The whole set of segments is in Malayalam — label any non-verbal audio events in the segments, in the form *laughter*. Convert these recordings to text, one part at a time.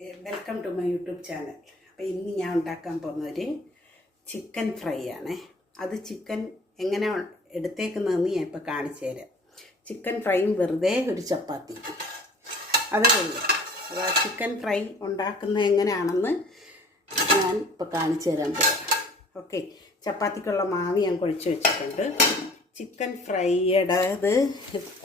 Welcome to my YouTube channel അപ്പോൾ ഇന്ന് ഞാൻ ഉണ്ടാക്കാൻ പോകുന്നൊരു ചിക്കൻ ഫ്രൈ ആണ്. അത് ചിക്കൻ എങ്ങനെ എടുത്തേക്കുന്നതെന്ന് ഞാൻ ഇപ്പോൾ കാണിച്ചു തരാം. ചിക്കൻ ഫ്രൈയും വെറുതെ ഒരു ചപ്പാത്തി. അതേ ഉള്ളൂ ചിക്കൻ ഫ്രൈ ഉണ്ടാക്കുന്നത് എങ്ങനെയാണെന്ന് ഞാൻ ഇപ്പോൾ കാണിച്ചു തരാൻ പോകാം ഓക്കെ ചപ്പാത്തിക്കുള്ള മാവ് ഞാൻ കുഴച്ച് വെച്ചിട്ടുണ്ട്. ചിക്കൻ ഫ്രൈയുടേത്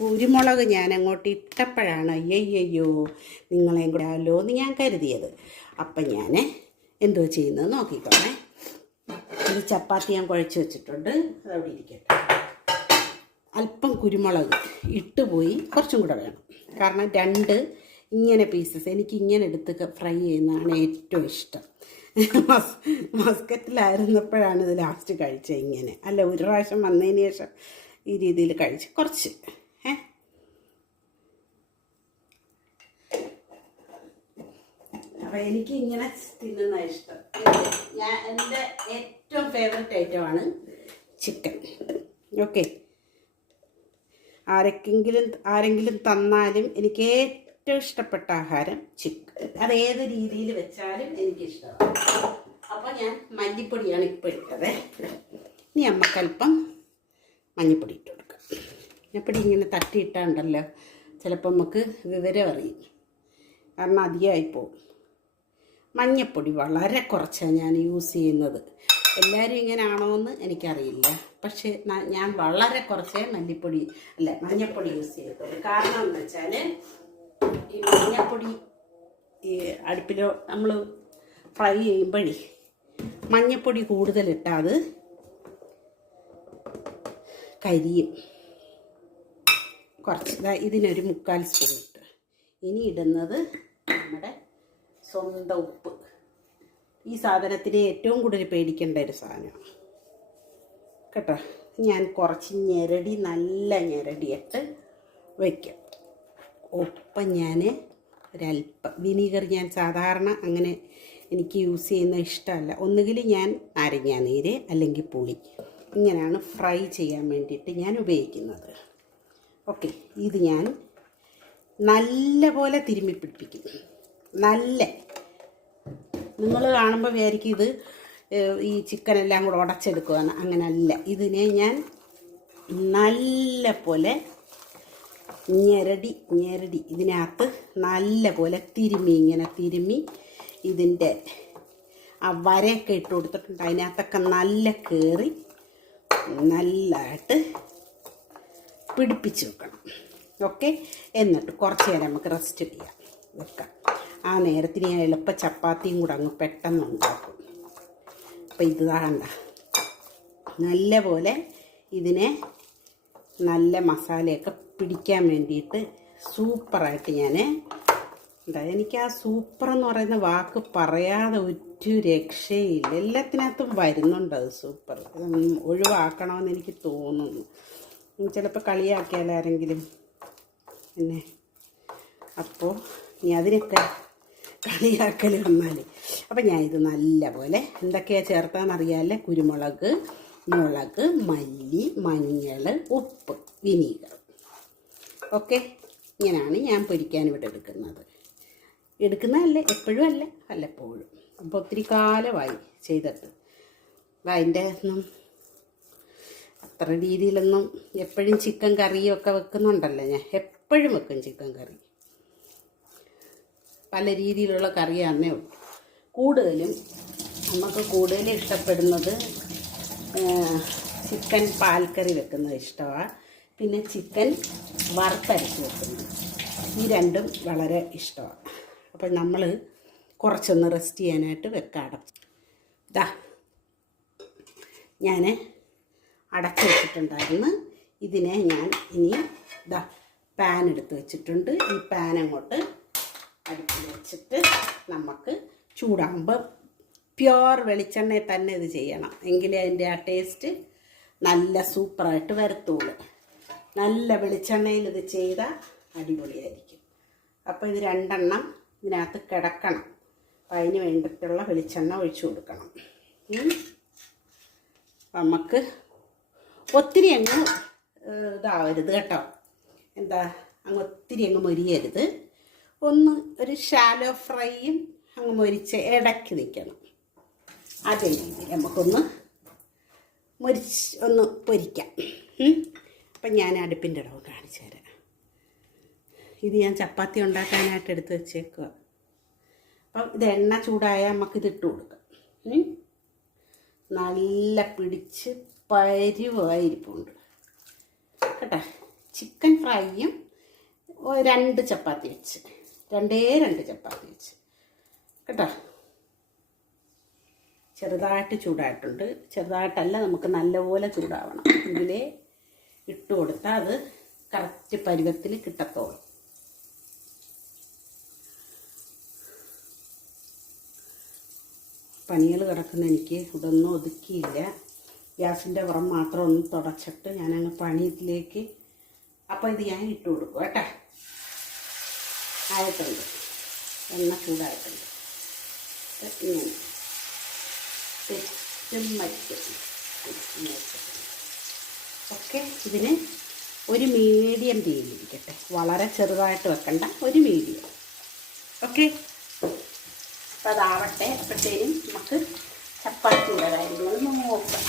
കുരുമുളക് ഞാൻ അങ്ങോട്ട് ഇട്ടപ്പോഴാണ് അയ്യയ്യോ നിങ്ങളെയും കൂടെ ആലോ എന്ന് ഞാൻ കരുതിയത്. അപ്പം ഞാൻ എന്തോ ചെയ്യുന്നത് നോക്കിക്കോണേ. ഇത് ചപ്പാത്തി ഞാൻ കുഴച്ച് വെച്ചിട്ടുണ്ട്. അതവിടെ ഇരിക്കട്ടെ. അല്പം കുരുമുളക് ഇട്ടുപോയി കുറച്ചും കൂടെ വേണം. കാരണം രണ്ട് ഇങ്ങനെ പീസസ് എനിക്ക് ഇങ്ങനെ എടുത്ത് ഫ്രൈ ചെയ്യുന്നതാണ് ഏറ്റവും ഇഷ്ടം. *laughs* മസ് മസ്കറ്റിലായിരുന്നപ്പോഴാണ് ഇത് ലാസ്റ്റ് കഴിച്ചത് ഇങ്ങനെ. അല്ല ഒരു പ്രാവശ്യം വന്നതിന് ശേഷം ഈ രീതിയിൽ കഴിച്ച് കുറച്ച്. ഏ? അപ്പം എനിക്ക് ഇങ്ങനെ തിന്നുന്ന ഇഷ്ടം. ഞാൻ എന്റെ ഏറ്റവും ഫേവററ്റ് ഐറ്റമാണ് ചിക്കൻ ഓക്കെ ആരൊക്കെങ്കിലും ആരെങ്കിലും തന്നാലും എനിക്ക് ഏറ്റവും ഇഷ്ടപ്പെട്ട ആഹാരം ചിക്കൻ. അത് ഏത് രീതിയിൽ വെച്ചാലും എനിക്ക് ഇഷ്ടമാണ് അപ്പോൾ ഞാൻ മല്ലിപ്പൊടിയാണ് ഇപ്പോൾ ഇട്ടത് ഇനി അമ്മക്കല്പം മഞ്ഞപ്പൊടി ഇട്ട് കൊടുക്കാം. മഞ്ഞപ്പൊടി ഇങ്ങനെ തട്ടിയിട്ടാണ്ടല്ലോ ചിലപ്പോൾ നമുക്ക് വിവരം അറിയും. കാരണം അധികമായി പോകും. മഞ്ഞൾപ്പൊടി വളരെ കുറച്ചാണ് ഞാൻ യൂസ് ചെയ്യുന്നത്. എല്ലാവരും ഇങ്ങനെയാണോ എന്ന് എനിക്കറിയില്ല. പക്ഷേ ഞാൻ വളരെ കുറച്ചേ മല്ലിപ്പൊടി അല്ല മഞ്ഞൾപ്പൊടി യൂസ് ചെയ്തിട്ടുള്ളൂ കാരണം എന്ന് വെച്ചാൽ ഈ മഞ്ഞൾപ്പൊടി ഈ അടുപ്പിലോ നമ്മൾ ഫ്രൈ ചെയ്യുമ്പോഴേ മഞ്ഞൾപ്പൊടി കൂടുതലിട്ടാൽ അത് കരിയും. കുറച്ച് ഇതിനൊരു മുക്കാൽ സ്പൂൺ ഇട്ട്. ഇനി ഇടുന്നത് നമ്മുടെ സ്വന്തം ഉപ്പ്. ഈ സാധനത്തിന് ഏറ്റവും കൂടുതൽ പേടിക്കേണ്ട ഒരു സാധനമാണ് കേട്ടോ? ഞാൻ കുറച്ച് ഞെരടി നല്ല ഞെരടിയിട്ട് വയ്ക്കും ഒപ്പം ഞാൻ ഒരല്പം വിനീഗർ ഞാൻ സാധാരണ അങ്ങനെ എനിക്ക് യൂസ് ചെയ്യുന്ന ഇഷ്ടമല്ല. ഒന്നുകിൽ ഞാൻ നാരങ്ങ നീര് അല്ലെങ്കിൽ പുളി ഇങ്ങനെയാണ് ഫ്രൈ ചെയ്യാൻ വേണ്ടിയിട്ട് ഞാൻ ഉപയോഗിക്കുന്നത്. ഓക്കെ ഇത് ഞാൻ നല്ല പോലെ തിരുമ്മി പിടിപ്പിക്കും നല്ല. നിങ്ങൾ കാണുമ്പോൾ വിചാരിക്കും ഇത് ഈ ചിക്കൻ എല്ലാം കൂടെ ഉടച്ചെടുക്കുകയാണ് അങ്ങനല്ല. ഇതിനെ ഞാൻ നല്ല പോലെ ഞെരടി ഞെരടി. ഇതിനകത്ത് നല്ല പോലെ തിരുമ്മി ഇങ്ങനെ തിരുമ്മി ഇതിന്റെ ആ വരയൊക്കെ ഇട്ട് കൊടുത്തിട്ടുണ്ട്. അതിനകത്തൊക്കെ നല്ല കയറി നല്ലതായിട്ട് പിടിപ്പിച്ച് വെക്കണം. ഓക്കെ? എന്നിട്ട് കുറച്ച് നേരം നമുക്ക് റെസ്റ്റ് ചെയ്യാം. വെക്കാം. ആ നേരത്തിന് ഞാൻ എളുപ്പ ചപ്പാത്തിയും കൂടെ അങ്ങ് പെട്ടെന്ന് ഉണ്ടാക്കും. അപ്പം ഇത് താണ്ട നല്ല പോലെ ഇതിനെ നല്ല മസാലയൊക്കെ പിടിക്കാൻ വേണ്ടിയിട്ട് സൂപ്പറായിട്ട് ഞാൻ എന്താ എനിക്ക് ആ സൂപ്പർ എന്ന് പറയുന്ന വാക്ക് പറയാതെ ഒരു രക്ഷയില്ല. എല്ലാത്തിനകത്തും വരുന്നുണ്ട് അത് സൂപ്പർ. ഒഴിവാക്കണമെന്ന് എനിക്ക് തോന്നുന്നു. ചിലപ്പോൾ കളിയാക്കിയാൽ ആരെങ്കിലും പിന്നെ അപ്പോൾ ഇനി അതിനൊക്കെ കളിയാക്കൽ വന്നാൽ. അപ്പം ഞാൻ ഇത് നല്ല പോലെ എന്തൊക്കെയാണ് ചേർത്താന്നറിയാമല്ലേ കുരുമുളക് മുളക് മല്ലി മഞ്ഞൾ ഉപ്പ് വിനീഗർ. ഓക്കെ? ഇങ്ങനെയാണ് ഞാൻ പൊരിക്കാൻ ഇവിടെ എടുക്കുന്നത്. എടുക്കുന്നതല്ല? എപ്പോഴും അല്ല? വല്ലപ്പോഴും അപ്പോൾ ഒത്തിരി കാലമായി ചെയ്തിട്ട്. അതിന്റെ ഒന്നും അത്ര രീതിയിലൊന്നും എപ്പോഴും ചിക്കൻ കറിയും ഒക്കെ വെക്കുന്നുണ്ടല്ലോ ഞാൻ. എപ്പോഴും വെക്കും ചിക്കൻ കറി. പല രീതിയിലുള്ള കറിയാന്നേ ഉള്ളൂ. കൂടുതലും നമുക്ക് കൂടുതൽ ഇഷ്ടപ്പെടുന്നത് ചിക്കൻ പാൽക്കറി വെക്കുന്നത് ഇഷ്ടമാണ് പിന്നെ ചിക്കൻ വറുത്തരച്ച് വെക്കുന്നത്. ഈ രണ്ടും വളരെ ഇഷ്ടമാണ് അപ്പോൾ നമ്മൾ കുറച്ചൊന്ന് റെസ്റ്റ് ചെയ്യാനായിട്ട് വെക്കാം ഇതാ ഞാൻ അടച്ച് വെച്ചിട്ടുണ്ടായിരുന്നു. ഇതിനെ ഞാൻ ഇനി ഇതാ പാൻ എടുത്ത് വെച്ചിട്ടുണ്ട്. ഈ പാൻ അങ്ങോട്ട് അടുപ്പിൽ വെച്ചിട്ട് നമുക്ക് ചൂടാകുമ്പോൾ പ്യുവർ വെളിച്ചെണ്ണയിൽ തന്നെ ഇത് ചെയ്യണം. എങ്കിലേ അതിന്റെ ആ ടേസ്റ്റ് നല്ല സൂപ്പറായിട്ട് വരത്തുള്ളൂ. നല്ല വെളിച്ചെണ്ണയിൽ ഇത് ചെയ്താൽ അടിപൊളിയായിരിക്കും. അപ്പോൾ ഇത് രണ്ടെണ്ണം ഇതിനകത്ത് കിടക്കണം. അപ്പം അതിന് വേണ്ടിയിട്ടുള്ള വെളിച്ചെണ്ണ ഒഴിച്ചു കൊടുക്കണം. നമുക്ക് ഒത്തിരി അങ്ങ് ഇതാവരുത് കേട്ടോ. എന്താ അങ്ങ് ഒത്തിരി അങ്ങ് മൊരിയരുത്. ഒന്ന് ഒരു ഷാലോ ഫ്രൈയും അങ്ങ് മൊരിച്ച് ഇടയ്ക്ക് നിൽക്കണം അതേ രീതിയിൽ നമുക്കൊന്ന് മുരിച്ച് ഒന്ന് പൊരിക്കാം. അപ്പം ഞാൻ അടുപ്പിന്റെ ഇടവ് കാണിച്ചു തരാം. ഇത് ഞാൻ ചപ്പാത്തി ഉണ്ടാക്കാനായിട്ട് എടുത്ത് വെച്ചേക്കുക അപ്പം ഇത് എണ്ണ ചൂടായാൽ നമുക്കിത് ഇട്ട് കൊടുക്കാം. നല്ല പിടിച്ച് പരിവായിരിപ്പുണ്ട്. കേട്ടോ? ചിക്കൻ ഫ്രൈയും രണ്ട് ചപ്പാത്തി വെച്ച്. രണ്ടേ രണ്ട് ചപ്പാത്തി വെച്ച്. കേട്ടോ? ചെറുതായിട്ട് ചൂടായിട്ടുണ്ട്. ചെറുതായിട്ടല്ല നമുക്ക് നല്ലപോലെ ചൂടാവണം. ഇതിൽ ഇട്ട് കൊടുത്താൽ അത് കറക്റ്റ് പരുവത്തിൽ കിട്ടത്തോളും. പണികൾ കിടക്കുന്ന എനിക്ക് ഇതൊന്നും ഒതുക്കിയില്ല. ഗ്യാസിന്റെ പുറം മാത്രം ഒന്ന് തുടച്ചിട്ട് ഞാനങ്ങ് പണിയിലേക്ക് അപ്പോൾ ഇത് ഞാൻ ഇട്ട് കൊടുക്കും കേട്ടോ. ആയിട്ടുണ്ട്. എണ്ണ ചൂടായിട്ടുണ്ട്. ഇങ്ങനെ. തെറ്റും മറ്റും ഓക്കെ ഇതിന് ഒരു മീഡിയം തീയിലിരിക്കട്ടെ വളരെ ചെറുതായിട്ട് വെക്കണ്ട ഒരു മീഡിയം ഓക്കെ അപ്പം അതാവട്ടെ. അപ്പോഴത്തേനും നമുക്ക് ചപ്പാത്തി കാര്യങ്ങൾ നോക്കാം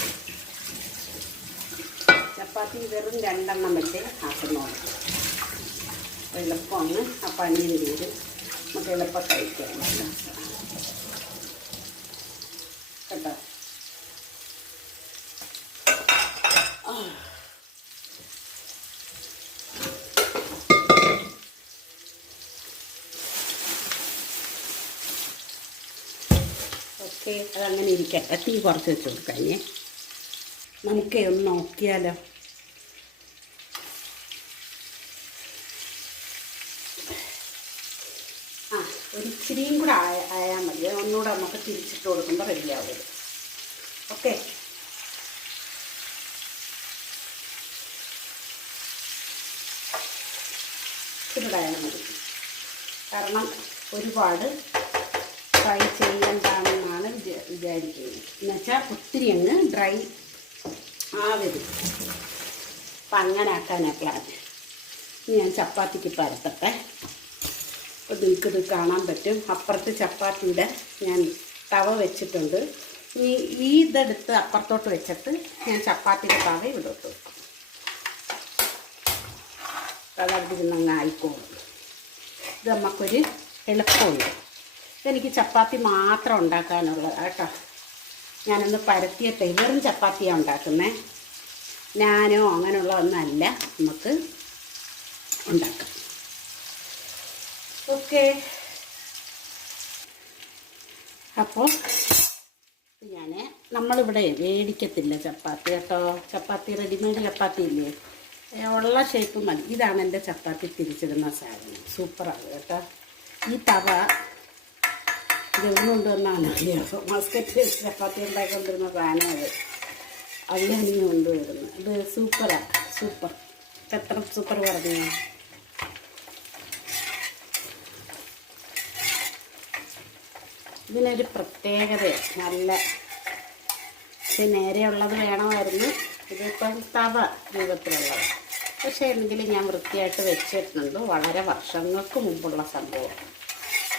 ചപ്പാത്തി വെറും രണ്ടെണ്ണം വെച്ച് ആക്കുന്നുള്ളൂ. അപ്പോൾ എളുപ്പമാണ് ആ പണിയും തീരും നമുക്ക് എളുപ്പം കഴിക്കാൻ കേട്ടോ ഓക്കെ അതങ്ങനെ ഇരിക്കട്ടെ തീ കുറച്ച് വെച്ച് കൊടുക്കാഞ്ഞേ നമുക്ക് ഒന്ന് നോക്കിയാലോ? ആ ഒരു ഇച്ചിരിയും കൂടെ ആയ ആയാൽ മതി. ഒന്നുകൂടെ നമുക്ക് തിരിച്ചിട്ട് കൊടുക്കുമ്പോൾ റെഡിയാവും ഓക്കെ? ഇച്ചിരിടായാലും മതി. കാരണം ഒരുപാട് ചെയ്യണ്ടെന്നാണ് വിചാ വിചാരിക്കുന്നത് എന്നുവെച്ചാൽ ഒത്തിരി അങ്ങ് ഡ്രൈ ആവരുത്. അപ്പം അങ്ങനെ ആക്കാനാണ് പ്ലാൻ ഞാൻ ചപ്പാത്തിക്ക് പരത്തട്ടെ അപ്പോൾ നിങ്ങൾക്ക് ഇത് കാണാൻ പറ്റും. അപ്പുറത്ത് ചപ്പാത്തിയുടെ ഞാൻ തവ വെച്ചിട്ടുണ്ട്. ഇനി ഈ ഇതെടുത്ത് അപ്പുറത്തോട്ട് വെച്ചിട്ട് ഞാൻ ചപ്പാത്തിയുടെ തവ ഇവിടെ ഇട്ട് വെക്കും കളർന്നിരുന്നങ്ങ് ആയിക്കോളും. ഇത് നമുക്കൊരു എളുപ്പമുണ്ട്. ഇതെനിക്ക് ചപ്പാത്തി മാത്രം ഉണ്ടാക്കാനുള്ളത് കേട്ടോ. ഞാനൊന്ന് പരത്തിയത്തെ വെറും ചപ്പാത്തിയാണ് ഉണ്ടാക്കുന്നത് ഞാനോ അങ്ങനെയുള്ള ഒന്നല്ല നമുക്ക് ഉണ്ടാക്കാം. ഓക്കെ. അപ്പോൾ ഞാൻ നമ്മളിവിടെ മേടിക്കത്തില്ല ചപ്പാത്തി കേട്ടോ. ചപ്പാത്തി റെഡിമെയ്ഡ് ചപ്പാത്തി ഇല്ലേ? ഉള്ള ഷേപ്പ് മതി. ഇതാണ് എന്റെ ചപ്പാത്തി തിരിച്ചിടുന്ന സാധനം. സൂപ്പറാണ് കേട്ടോ. ഈ തവ ഇത് എവിടെ കൊണ്ടുവന്നാണ് അറിയാമോ മസ്കറ്റ് ചപ്പാത്തി ഉണ്ടാക്കിക്കൊണ്ടിരുന്ന സാധനമാണ് അതിലാണ് ഈ കൊണ്ടുവരുന്നത് ഇത് സൂപ്പറാണ് സൂപ്പർ. എത്ര സൂപ്പർ പറഞ്ഞു? ഇതിനൊരു പ്രത്യേകത നല്ല പക്ഷെ നേരെയുള്ളത് വേണമായിരുന്നു. ഇതിപ്പം തവ രൂപത്തിലുള്ളത്. പക്ഷേ എങ്കിലും ഞാൻ വൃത്തിയായിട്ട് വെച്ചിട്ടുണ്ട്. വളരെ വർഷങ്ങൾക്ക് മുമ്പുള്ള സംഭവം.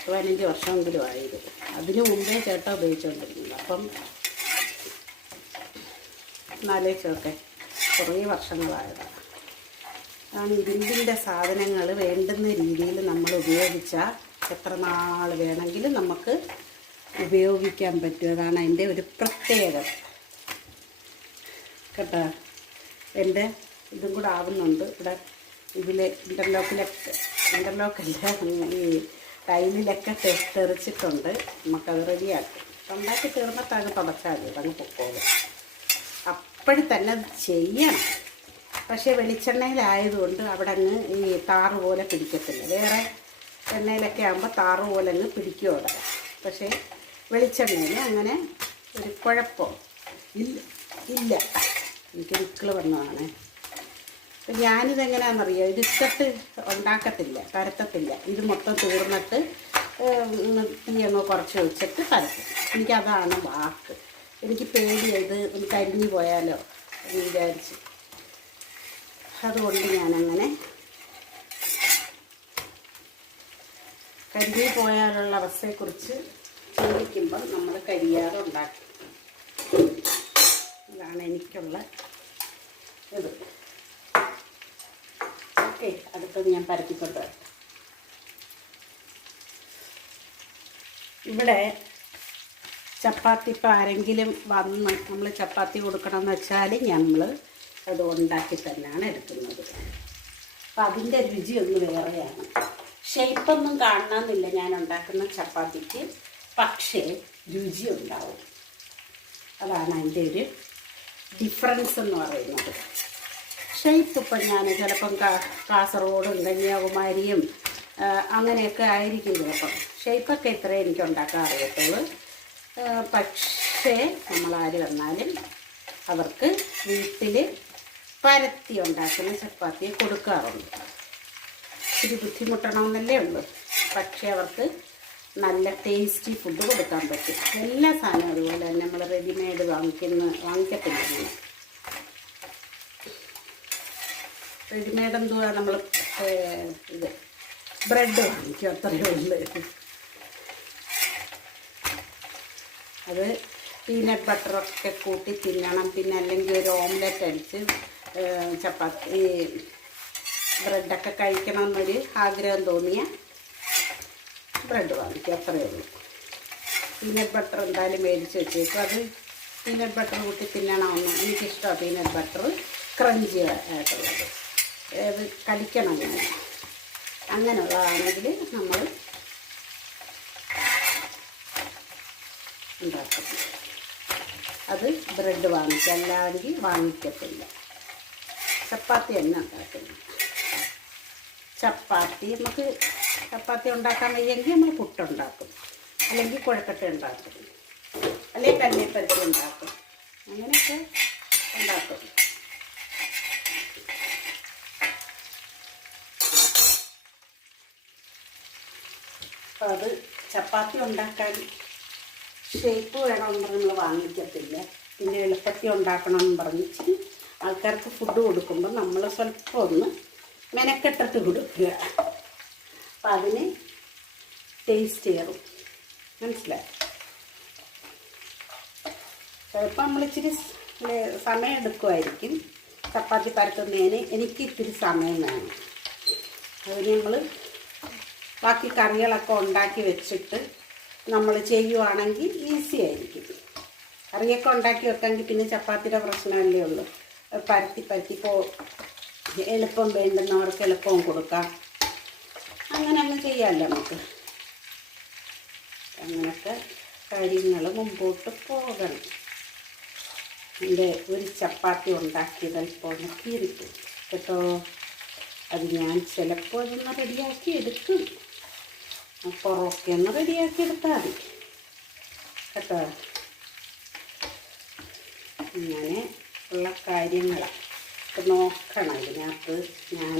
പതിനഞ്ച് വർഷമെങ്കിലും ആയത്. അതിനു മുമ്പേ ചേട്ട ഉപയോഗിച്ചുകൊണ്ടിരുന്നത് അപ്പം നാലേച്ചൊക്കെ കുറേ വർഷങ്ങളായതാണ് കാരണം ഇരുമ്പിന്റെ സാധനങ്ങൾ വേണ്ടുന്ന രീതിയിൽ നമ്മൾ ഉപയോഗിച്ചാൽ എത്ര നാൾ വേണമെങ്കിലും നമുക്ക് ഉപയോഗിക്കാൻ പറ്റും. അതാണ് അതിന്റെ ഒരു പ്രത്യേകത. കേട്ടോ? എന്റെ ഇതും കൂടെ ആവുന്നുണ്ട്. ഇവിടെ ഇതിൽ ഇന്റർലോക്കിലൊക്കെ ഇന്റർലോക്കല്ല ഈ ടൈലിലൊക്കെ തെറിച്ചിട്ടുണ്ട്. നമുക്കത് റെഡിയാക്കും. ഉണ്ടാക്കി തീർന്നിട്ട് അങ്ങ് തുടച്ചാൽ മതി. അതങ്ങ് പൊക്കോളും. അപ്പോഴും തന്നെ അത് ചെയ്യണം. പക്ഷേ വെളിച്ചെണ്ണയിലായതുകൊണ്ട് അവിടെ അങ്ങ് ഈ താറ് പോലെ പിടിക്കത്തില്ല. വേറെ എണ്ണയിലൊക്കെ ആകുമ്പോൾ താറ് പോലെ അങ്ങ് പിടിക്കും അവിടെ. പക്ഷേ വെളിച്ചെണ്ണയിൽ അങ്ങനെ ഒരു കുഴപ്പം ഇല്ല. ഇല്ല. എനിക്ക് നിക്കിൾ വന്നതാണ്. അപ്പം ഇത് ഇഷ്ടത്ത് ഉണ്ടാക്കത്തില്ല പരത്തത്തില്ല. ഇത് മൊത്തം തീർന്നിട്ട് തീയങ്ങ് കുറച്ച് വെച്ചിട്ട് പരത്തും. എനിക്കതാണ് വാക്ക്. എനിക്ക് പേടി ഇത് ഒന്ന് കരിഞ്ഞു പോയാലോ എന്ന് വിചാരിച്ച്. അതുകൊണ്ട് ഞാനങ്ങനെ കരിഞ്ഞു പോയാലുള്ള അവസ്ഥയെക്കുറിച്ച് ചിന്തിക്കുമ്പോൾ നമ്മൾ കരിയാതെ ഉണ്ടാക്കും. അതാണ് എനിക്കുള്ള ഇത്. ഓക്കെ അടുത്തത് ഞാൻ പരത്തിക്കൊണ്ട് വരാം. ഇവിടെ ചപ്പാത്തി ഇപ്പം ആരെങ്കിലും വന്ന് നമ്മൾ ചപ്പാത്തി കൊടുക്കണം എന്ന് വെച്ചാൽ നമ്മൾ അത് ഉണ്ടാക്കി തന്നെയാണ് എടുക്കുന്നത്. അപ്പം അതിന്റെ രുചി ഒന്ന് വേറെയാണ്. ഷേപ്പൊന്നും കാണണമെന്നില്ല ഞാൻ ഉണ്ടാക്കുന്ന ചപ്പാത്തിക്ക് പക്ഷേ രുചി ഉണ്ടാവും. അതാണ് അതിന്റെ ഒരു ഡിഫറൻസ് എന്ന് പറയുന്നത്. ഷേപ്പ് ഇപ്പം ഞാൻ ചിലപ്പം കാസർഗോഡും കന്യാകുമാരിയും അങ്ങനെയൊക്കെ ആയിരിക്കും ചിലപ്പം ഷേപ്പൊക്കെ ഇത്രേ എനിക്ക് ഉണ്ടാക്കാൻ അറിയത്തുള്ളൂ പക്ഷേ നമ്മളാര് വന്നാലും അവർക്ക് വീട്ടിൽ പരത്തി ഉണ്ടാക്കുന്ന ചപ്പാത്തി കൊടുക്കാറുണ്ട്. ഇച്ചിരി ബുദ്ധിമുട്ടണമെന്നല്ലേ ഉള്ളൂ. പക്ഷേ അവർക്ക് നല്ല ടേസ്റ്റി ഫുഡ് കൊടുക്കാൻ പറ്റും. എല്ലാ സാധനവും അതുപോലെ തന്നെ നമ്മൾ റെഡിമെയ്ഡ് വാങ്ങിക്കുന്ന വാങ്ങിക്കത്തില്ല അങ്ങനെ റെഡിമെയ്ഡ് എന്തുവാ നമ്മൾ ഇത് ബ്രെഡ് വാങ്ങിക്കും അത്രയേ അത് പീനട്ട് ബട്ടറൊക്കെ കൂട്ടി തിന്നണം. പിന്നെ അല്ലെങ്കിൽ ഒരു ഓംലെറ്റ് അടിച്ച് ചപ്പാത്തി ബ്രെഡൊക്കെ കഴിക്കണം എന്നൊരു ആഗ്രഹം തോന്നിയ ബ്രെഡ് വാങ്ങിക്കും അത്രയേ ഉള്ളൂ. പീനട്ട് ബട്ടർ എന്തായാലും മേടിച്ച് വെച്ചേക്കും. അത് പീനട്ട് ബട്ടർ കൂട്ടി തിന്നണമെന്ന് എനിക്കിഷ്ടമാണ് പീനട്ട് ബട്ടർ. ക്രഞ്ചി ആയിട്ടുള്ളത്. കടിക്കണം അങ്ങനെ അങ്ങനെയുള്ളതാണെങ്കിൽ നമ്മൾ ഉണ്ടാക്കും. അത് ബ്രെഡ് വാങ്ങിക്കുക അല്ലാതെങ്കിൽ വാങ്ങിക്കത്തില്ല. ചപ്പാത്തി തന്നെ ഉണ്ടാക്കുന്നു. ചപ്പാത്തി നമുക്ക് ചപ്പാത്തി ഉണ്ടാക്കാൻ വയ്യെങ്കിൽ നമ്മൾ പുട്ടുണ്ടാക്കും അല്ലെങ്കിൽ കുഴക്കട്ട ഉണ്ടാക്കും. അല്ലെങ്കിൽ കല്ലിപ്പരത്തി ഉണ്ടാക്കും. അങ്ങനെയൊക്കെ ഉണ്ടാക്കും. അപ്പോൾ അത് ചപ്പാത്തി ഉണ്ടാക്കാൻ ഷേപ്പ് വേണമെന്ന് പറഞ്ഞ് നമ്മൾ വാങ്ങിക്കത്തില്ല? പിന്നെ എളുപ്പത്തിൽ ഉണ്ടാക്കണം എന്ന് പറഞ്ഞിട്ട് ആൾക്കാർക്ക് ഫുഡ് കൊടുക്കുമ്പോൾ നമ്മൾ സ്വല്പം ഒന്ന് മെനക്കെട്ടിട്ട് കൊടുക്കുക. അപ്പം അതിന് ടേസ്റ്റ് കയറും മനസ്സിലായി? ചിലപ്പോൾ നമ്മൾ ഇച്ചിരി സമയം എടുക്കുമായിരിക്കും ചപ്പാത്തി പരത്തുന്നതിന് എനിക്ക് ഇത്തിരി സമയം വേണം. അതിന് നമ്മൾ ബാക്കി കറികളൊക്കെ ഉണ്ടാക്കി വെച്ചിട്ട് നമ്മൾ ചെയ്യുവാണെങ്കിൽ ഈസി ആയിരിക്കും. കറിയൊക്കെ ഉണ്ടാക്കി വെക്കാമെങ്കിൽ പിന്നെ ചപ്പാത്തിയുടെ പ്രശ്നമല്ലേ ഉള്ളൂ. പരത്തി പരത്തി ഇപ്പോൾ എളുപ്പം വേണ്ടുന്നവർക്ക് എളുപ്പവും കൊടുക്കാം. അങ്ങനെ അങ്ങ് ചെയ്യാമല്ലോ നമുക്ക്. അങ്ങനത്തെ കാര്യങ്ങൾ മുമ്പോട്ട് പോകണം. എന്റെ ഒരു ചപ്പാത്തി ഉണ്ടാക്കിയത് ഇപ്പോൾ ഒന്ന് കേട്ടോ? അത് ഞാൻ ചിലപ്പോൾ അതൊന്ന് റെഡിയാക്കി എടുക്കും. പൊറോക്കെ ഒന്ന് റെഡിയാക്കി എടുത്താൽ മതി. കേട്ടോ? ഇങ്ങനെ ഉള്ള കാര്യങ്ങളാണ് ഇപ്പം നോക്കണം ഇതിനകത്ത്. ഞാൻ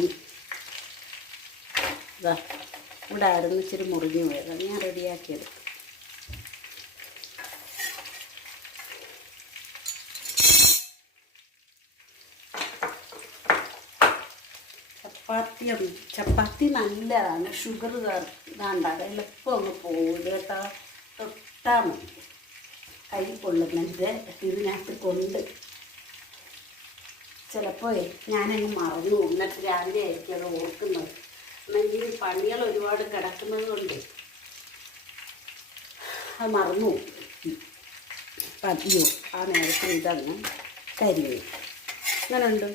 ഇതാ ഇവിടെ ആയിരുന്നു ഇച്ചിരി മുറിഞ്ഞു പോയത്. ഞാൻ റെഡിയാക്കി എടുക്കും ചപ്പാത്തി ചപ്പാത്തി നല്ലതാണ്. ഷുഗർ ഇതാണ്ട എളുപ്പം ഒന്ന് പോകും കേട്ടോ. തൊട്ടാൽ മതി. കൈ കൊള്ളുന്നുണ്ട് ഇതിനകത്ത് കൊണ്ട്. ചിലപ്പോൾ ഞാനങ്ങ് മറന്നു. എന്നിട്ട് രാവിലെ ആയിരിക്കും അത് ഓർക്കുന്നത്. എന്നെങ്കിൽ പണികൾ ഒരുപാട് കിടക്കുന്നത് കൊണ്ട് അത് മറന്നു പതിയോ ആ നേരത്തിന് ഇതങ്ങ് കരിയോ അങ്ങനെയുണ്ട്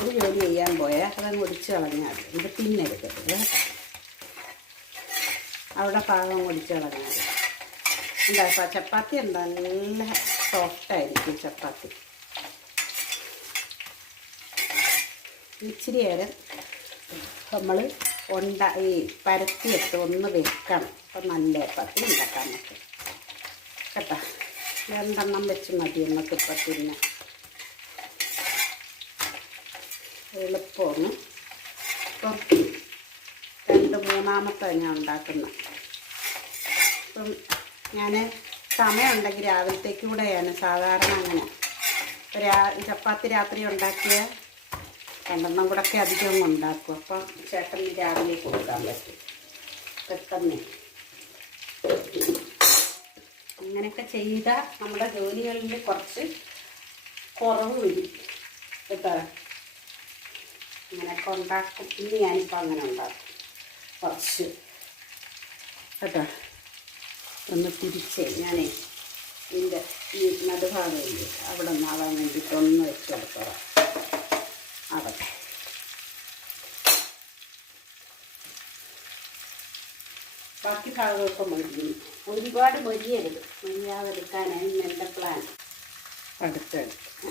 ഒരു ജോലി ചെയ്യാൻ പോയാൽ അതങ്ങ് ഒടിച്ച് കളഞ്ഞാൽ. ഇത് ഇത് അവിടെ പാകം മതി. എന്താ ഇപ്പം ചപ്പാത്തി എന്താ? നല്ല സോഫ്റ്റായിരിക്കും ചപ്പാത്തി. ഇച്ചിരി നേരം നമ്മൾ ഉണ്ട ഈ പരത്തിയിട്ട് ഒന്ന് വെക്കണം. അപ്പം നല്ല ചപ്പാത്തി ഉണ്ടാക്കാൻ പറ്റും. കേട്ടോ? രണ്ടെണ്ണം വെച്ച് മതി നമുക്ക് ഇപ്പം പിന്നെ. എളുപ്പമാണ്. രണ്ട് മൂന്നാമത്തെ ഞാൻ ഉണ്ടാക്കുന്നത് അപ്പം ഞാൻ സമയമുണ്ടെങ്കിൽ രാവിലത്തേക്ക് കൂടെയാണ് സാധാരണ അങ്ങനെ. രാ ചപ്പാത്തി രാത്രി ഉണ്ടാക്കിയ രണ്ടെണ്ണം കൂടെ ഒക്കെ അധികം ഉണ്ടാക്കും. അപ്പം ചേട്ടൻ രാവിലെ കൊടുക്കാൻ പറ്റും. പെട്ടെന്ന്. അങ്ങനെയൊക്കെ ചെയ്ത നമ്മുടെ ജോലികളിൽ കുറച്ച് കുറവ് വരും. അങ്ങനെയൊക്കെ ഉണ്ടാക്കും. ഇനി ഞാനിപ്പോൾ അങ്ങനെ ഉണ്ടാക്കും. കുറച്ച് കേട്ടോ ഒന്ന് തിരിച്ച് ഞാനേ ഇതിന്റെ ഈ നടുഭാഗമില്ല അവിടെ നിന്നാവാൻ വേണ്ടിയിട്ട് ഒന്ന് വെച്ച് കൊടുത്തോളാം ബാക്കി ഭാഗമൊക്കെ മൊരിയും ഒരുപാട് മൊരിയരുത് മൊരിയാതെടുക്കാനായി എന്റെ പ്ലാൻ അടുത്തെടുത്ത്.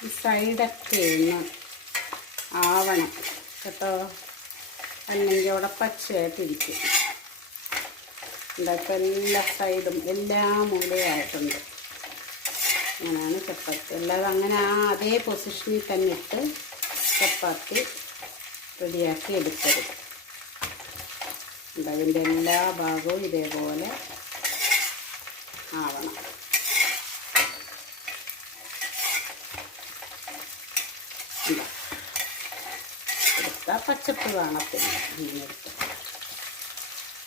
സൈഡൊക്കെ ഒന്ന് ആവണം. കേട്ടോ? അല്ലെങ്കിൽ അവിടെ പച്ചയായിട്ടിരിക്കും ഇപ്പം എല്ലാ സൈഡും എല്ലാ മൂലയായിട്ടുണ്ട്. അങ്ങനെയാണ് ചപ്പാത്തി. അല്ലാതെ അങ്ങനെ ആ അതേ പൊസിഷനിൽ തന്നെ ഇട്ട് ചപ്പാത്തി റെഡിയാക്കി എടുക്കരുത് അതിന്റെ എല്ലാ ഭാഗവും ഇതേപോലെ ആവണം ഇല്ല പച്ചപ്പ് കാണത്തില്ല മീനെടുത്ത്.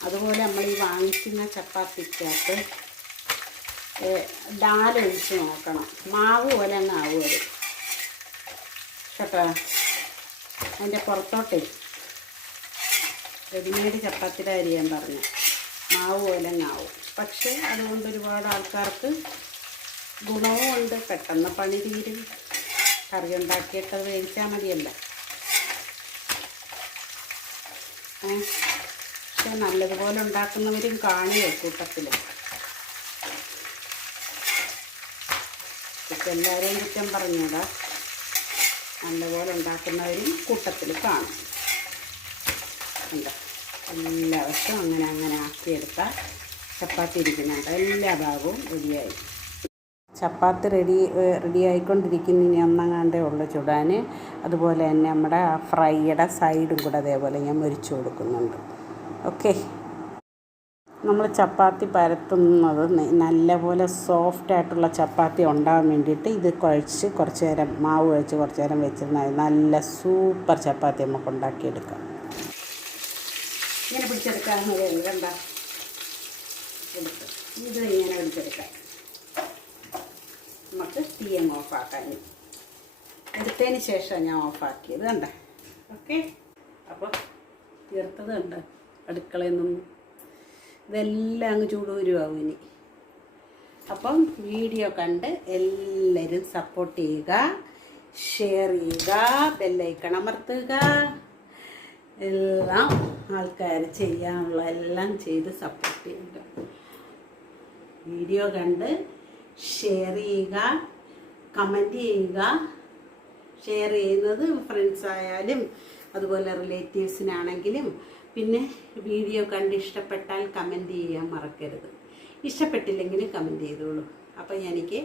അതുപോലെ നമ്മൾ ഈ വാങ്ങിക്കുന്ന ചപ്പാത്തിക്കകത്ത് ഡാലൊഴിച്ച് നോക്കണം. മാവ് പോലെ തന്നെ ആവുമത് കേട്ടോ അതിന്റെ പുറത്തോട്ടേ. റെഡിമെയ്ഡ് ചപ്പാത്തിയുടെ അരി ഞാൻ പറഞ്ഞു. മാവ് പോലെ ആവും. പക്ഷേ അതുകൊണ്ട് ഒരുപാട് ആൾക്കാർക്ക് ഗുണവും ഉണ്ട് പെട്ടെന്ന് പണി തീരും. കറി ഉണ്ടാക്കിയിട്ട് അത് വേവിച്ചാൽ മതിയല്ലോ ഏ പക്ഷെ നല്ലതുപോലെ ഉണ്ടാക്കുന്നവരും കാണുമോ കൂട്ടത്തിൽ. ഇപ്പം എല്ലാവരെയും കുറ്റം പറഞ്ഞൂടാ. നല്ലപോലെ ഉണ്ടാക്കുന്നവരും കൂട്ടത്തിൽ കാണും. ഉണ്ട് എല്ലാ വർഷവും അങ്ങനെ അങ്ങനെ ആക്കിയെടുത്താൽ ചപ്പാത്തി ഇരിക്കുന്നുണ്ട്. എല്ലാ ഭാഗവും റെഡിയായി. ചപ്പാത്തി റെഡി റെഡി ആയിക്കൊണ്ടിരിക്കുന്ന. ഇനി ഒന്നങ്ങാണ്ടേ ഉള്ളു ചുടാൻ. അതുപോലെ തന്നെ നമ്മുടെ ആ ഫ്രൈയുടെ സൈഡും കൂടെ അതേപോലെ ഞാൻ മുരിച്ചു കൊടുക്കുന്നുണ്ട്. ഓക്കെ. നമ്മൾ ചപ്പാത്തി പരത്തുന്നത് നല്ലപോലെ സോഫ്റ്റ് ആയിട്ടുള്ള ചപ്പാത്തി ഉണ്ടാകാൻ വേണ്ടിയിട്ട് ഇത് കുഴച്ച് കുറച്ച് നേരം മാവ് കുഴച്ച് കുറച്ച് നേരം വെച്ചിരുന്നാൽ നല്ല സൂപ്പർ ചപ്പാത്തി നമുക്ക് ഉണ്ടാക്കിയെടുക്കാം. ഇങ്ങനെ പിടിച്ചെടുക്കാൻ എടുത്ത് ഇത് ഇങ്ങനെ പിടിച്ചെടുക്കാം. തീ അങ്ങ് ഓഫാക്കാൻ. എടുത്തതിന് ശേഷം ഞാൻ ഓഫാക്കിയത് കണ്ട? ഓക്കെ? അപ്പോൾ തീർത്തത് കണ്ട? അടുക്കളയിൽ നിന്നും ഇതെല്ലാം അങ്ങ് ചൂടൂരുമാവും ഇനി. അപ്പം വീഡിയോ കണ്ട് എല്ലാവരും സപ്പോർട്ട് ചെയ്യുക ഷെയർ ചെയ്യുക ബെല്ലൈക്കൺ അമർത്തുക. എല്ലാം ആൾക്കാർ ചെയ്യാനുള്ള എല്ലാം ചെയ്ത് സപ്പോർട്ട് ചെയ്യുക. വീഡിയോ കണ്ട് ഷെയർ ചെയ്യുക. കമന്റ് ചെയ്യുക. ഷെയർ ചെയ്യുന്നത് ഫ്രണ്ട്സ് ആയാലും അതുപോലെ റിലേറ്റീവ്സിനാണെങ്കിലും പിന്നെ വീഡിയോ കണ്ട് ഇഷ്ടപ്പെട്ടാൽ കമന്റ് ചെയ്യാൻ മറക്കരുത്. ഇഷ്ടപ്പെട്ടില്ലെങ്കിൽ കമന്റ് ചെയ്തോളൂ. അപ്പോൾ എനിക്ക്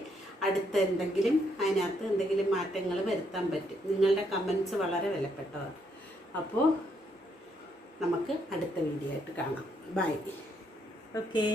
അടുത്ത എന്തെങ്കിലും അതിനകത്ത് എന്തെങ്കിലും മാറ്റങ്ങൾ വരുത്താൻ പറ്റും. നിങ്ങളുടെ കമൻസ് വളരെ വിലപ്പെട്ടതാണ്. അപ്പോൾ നമുക്ക് അടുത്ത വീഡിയോ ആയിട്ട് കാണാം. Bye okay